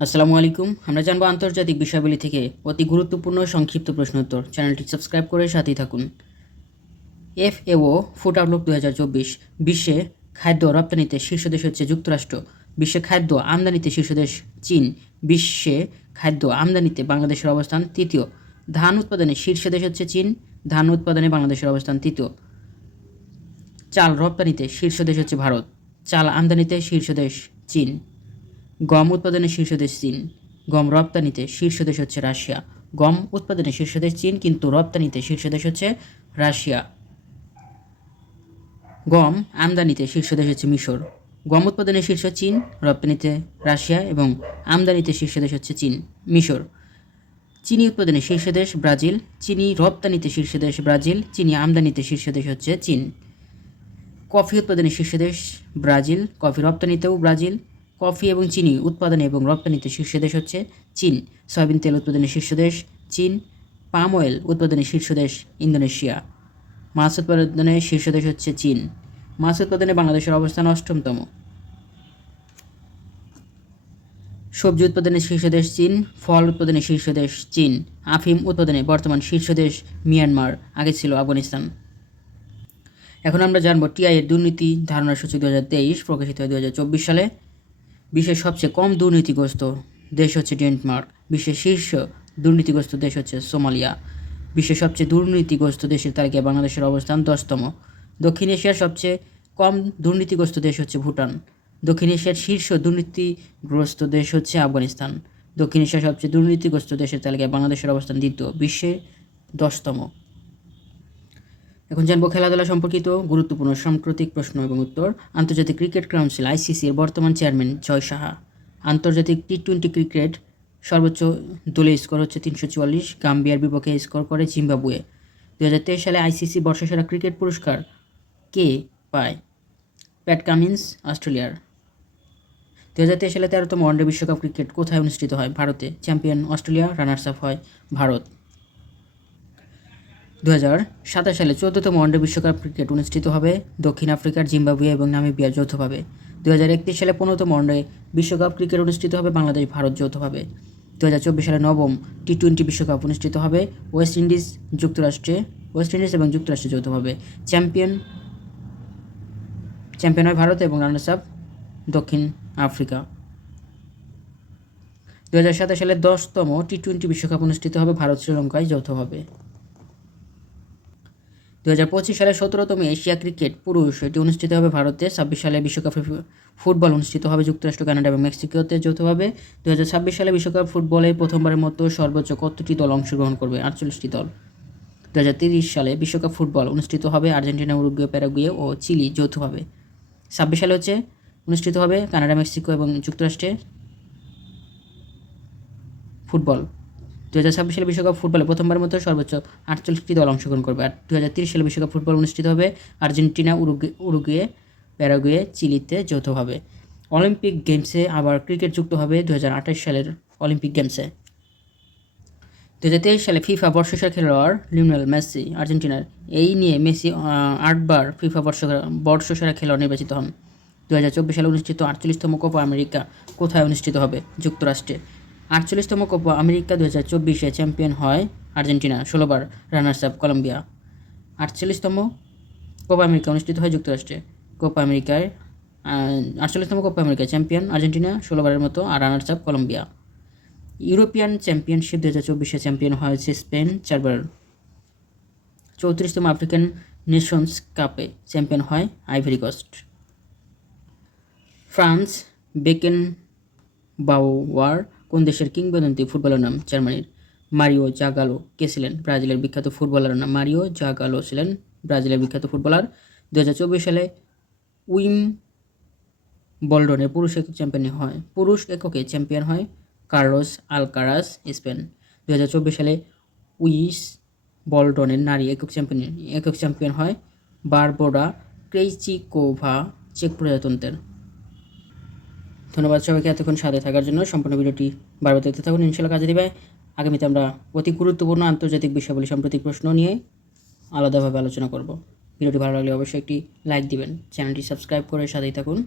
আসসালামু আলাইকুম। আমরা জানবো আন্তর্জাতিক বিষয়াবলী থেকে অতি গুরুত্বপূর্ণ সংক্ষিপ্ত প্রশ্ন উত্তর। চ্যানেলটি সাবস্ক্রাইব করে সাথেই থাকুন। FAO ফুড আউটলুক 2024 বিশ্বে খাদ্য রপ্তানিতে শীর্ষ দেশ হচ্ছে যুক্তরাষ্ট্র। বিশ্বে খাদ্য আমদানিতে শীর্ষ দেশ চীন। বিশ্বে খাদ্য আমদানিতে বাংলাদেশের অবস্থান তৃতীয়। ধান উৎপাদনে শীর্ষ দেশ হচ্ছে চীন। ধান উৎপাদনে বাংলাদেশের অবস্থান তৃতীয়। চাল রপ্তানিতে শীর্ষ দেশ হচ্ছে ভারত। চাল আমদানিতে শীর্ষ দেশ চীন। গম উৎপাদনে শীর্ষ দেশ চীন। গম রপ্তানিতে শীর্ষ দেশ হচ্ছে রাশিয়া। গম উৎপাদনে শীর্ষ দেশ চীন, কিন্তু রপ্তানিতে শীর্ষ দেশ হচ্ছে রাশিয়া। গম আমদানিতে শীর্ষ দেশ হচ্ছে মিশর। গম উৎপাদনে শীর্ষ চীন, রপ্তানিতে রাশিয়া এবং আমদানিতে শীর্ষ দেশ হচ্ছে মিশর। চিনি উৎপাদনে শীর্ষ দেশ ব্রাজিল। চিনি রপ্তানিতে শীর্ষ দেশ ব্রাজিল। চিনি আমদানিতে শীর্ষ দেশ হচ্ছে চীন। কফি উৎপাদনে শীর্ষ দেশ ব্রাজিল। কফি রপ্তানিতেও ব্রাজিল। কফি এবং চিনি উৎপাদনে এবং রপ্তানিতে শীর্ষ দেশ হচ্ছে চীন। সয়াবিন তেল উৎপাদনে শীর্ষ দেশ চীন। পাম অয়েল উৎপাদনে শীর্ষ দেশ ইন্দোনেশিয়া। মাছ উৎপাদনে শীর্ষ দেশ হচ্ছে চীন। মাছ উৎপাদনে বাংলাদেশের অবস্থান অষ্টমতম। সবজি উৎপাদনে শীর্ষ দেশ চীন। ফল উৎপাদনে শীর্ষ দেশ চীন। আফিম উৎপাদনে বর্তমান শীর্ষ দেশ মিয়ানমার, আগে ছিল আফগানিস্তান। এখন আমরা জানব টিআই এর দুর্নীতি ধারণা সূচি 2023 প্রকাশিত হয় 2024 সালে। বিশ্বের সবচেয়ে কম দুর্নীতিগ্রস্ত দেশ হচ্ছে ডেনমার্ক। বিশ্বের শীর্ষ দুর্নীতিগ্রস্ত দেশ হচ্ছে সোমালিয়া। বিশ্বের সবচেয়ে দুর্নীতিগ্রস্ত দেশের তালিকায় বাংলাদেশের অবস্থান 10তম। দক্ষিণ এশিয়ার সবচেয়ে কম দুর্নীতিগ্রস্ত দেশ হচ্ছে ভুটান। দক্ষিণ এশিয়ার শীর্ষ দুর্নীতিগ্রস্ত দেশ হচ্ছে আফগানিস্তান। দক্ষিণ এশিয়ার সবচেয়ে দুর্নীতিগ্রস্ত দেশের তালিকায় বাংলাদেশের অবস্থান দ্বিতীয়, বিশ্বে 10তম। এখন জানবো খেলাধুলা সম্পর্কিত গুরুত্বপূর্ণ সাম্প্রতিক প্রশ্ন এবং উত্তর। আন্তর্জাতিক ক্রিকেট কাউন্সিল ICC এর বর্তমান চেয়ারম্যান জয় সাহা। আন্তর্জাতিক T20 ক্রিকেট সর্বোচ্চ দলীয় স্কোর হচ্ছে 344। গাম্বিয়ার বিপক্ষে স্কোর করে জিম্বাবুয়ে। 2023 সালে ICC বর্ষসেরা ক্রিকেট পুরস্কার কে পায়? প্যাট কামিন্স, অস্ট্রেলিয়ার। 2023 সালে 13তম ওয়ানডে বিশ্বকাপ ক্রিকেট কোথায় অনুষ্ঠিত হয়? ভারতে। চ্যাম্পিয়ন অস্ট্রেলিয়া, রানার্স আপ হয় ভারত। 2027 সালে 14তম ওয়ানডে বিশ্বকাপ ক্রিকেট অনুষ্ঠিত হবে দক্ষিণ আফ্রিকার, জিম্বাবুয়ে এবং নামিবিয়ার যৌথভাবে। 2031 সালে 15তম ওয়ানডে বিশ্বকাপ ক্রিকেট অনুষ্ঠিত হবে বাংলাদেশ, ভারত যৌথভাবে। 2024 সালে 9ম T20 বিশ্বকাপ অনুষ্ঠিত হবে ওয়েস্ট ইন্ডিজ এবং যুক্তরাষ্ট্রে যৌথভাবে। চ্যাম্পিয়ন হয় ভারত এবং রানার্স আপ দক্ষিণ আফ্রিকা। 2027 সালে 10তম T20 বিশ্বকাপ অনুষ্ঠিত হবে ভারত, শ্রীলঙ্কায় যৌথভাবে। 2025 সালে 17তম এশিয়া ক্রিকেট পুরুষ এটি অনুষ্ঠিত হবে ভারতে। 26 সালে বিশ্বকাপ ফুটবল অনুষ্ঠিত হবে যুক্তরাষ্ট্র, কানাডা এবং মেক্সিকোতে যৌথভাবে। 2026 সালে বিশ্বকাপ ফুটবলে প্রথমবারের মতো সর্বোচ্চ কতটি দল অংশগ্রহণ করবে? 48টি দল। 2030 সালে বিশ্বকাপ ফুটবল অনুষ্ঠিত হবে আর্জেন্টিনা, উরুগুয়ে, প্যারাগুয়ে ও চিলি যৌথভাবে। 26 সালে অনুষ্ঠিত হবে কানাডা, মেক্সিকো এবং যুক্তরাষ্ট্রে ফুটবল। 2026 সালে বিশ্বকাপ ফুটবলে প্রথমবারের মতো সর্বোচ্চ 48টি দল অংশগ্রহণ করবে। আর 2030 সালে বিশ্বকাপ ফুটবল অনুষ্ঠিত হবে আর্জেন্টিনা, উরুগুয়ে, প্যারাগুয়ে, চিলিতে যৌথভাবে। অলিম্পিক গেমসে আবার ক্রিকেট যুক্ত হবে 2028 সালের অলিম্পিক গেমসে। 2023 সালে ফিফা বর্ষসেরা খেলোয়াড় লিওনেল মেসি, আর্জেন্টিনার। এই নিয়ে মেসি 8বার ফিফা বর্ষসেরা খেলোয়াড় নির্বাচিত হন। 2024 সালে অনুষ্ঠিত 48তম কোপা আমেরিকা কোথায় অনুষ্ঠিত হবে? যুক্তরাষ্ট্রে। 48তম কোপা আমেরিকা 2024-এ চ্যাম্পিয়ন হয় আর্জেন্টিনা, 16বার রানার্স আপ কলম্বিয়া। 48তম কোপা আমেরিকা অনুষ্ঠিত হয় যুক্তরাষ্ট্রে। 48তম কোপা আমেরিকা চ্যাম্পিয়ন আর্জেন্টিনা 16বারের মতো, আর runners up Colombia. European championship 2024-এ চ্যাম্পিয়ন হয়েছে স্পেন 4বার। 34তম আফ্রিকান নেশনস কাপে চ্যাম্পিয়ন হয় আইভরি কোস্ট। ফ্রান্স বেকেনবাওয়ার কোন দেশের কিংবদন্তি ফুটবলার নাম? জার্মানির। মারিও জাগালো কে ছিলেন? ব্রাজিলের বিখ্যাত ফুটবলার নাম। মারিও জাগালো ছিলেন ব্রাজিলের বিখ্যাত ফুটবলার। 2024 সালে উইম্বলডনে পুরুষ এককে চ্যাম্পিয়ন হয় কার্লোস আলকারাজ, স্পেন। 2024 সালে উইম্বলডনের নারী একক চ্যাম্পিয়ন হয় বারবোরা ক্রেইচিকোভা, চেক প্রজাতন্ত্রের। ধন্যবাদ সবাইকে এতক্ষণ সাথে থাকার জন্য। সম্পূর্ণ ভিডিওটি বারবার দেখতে থাকুন, ইনশাআল্লাহ কাজে দিবে। আগামীতে আমরা অতি গুরুত্বপূর্ণ আন্তর্জাতিক বিষয়াবলী সাম্প্রতিক প্রশ্ন নিয়ে আলাদাভাবে আলোচনা করব। ভিডিওটি ভালো লাগলে অবশ্যই একটি লাইক দিবেন, চ্যানেলটি সাবস্ক্রাইব করে সাথেই থাকুন।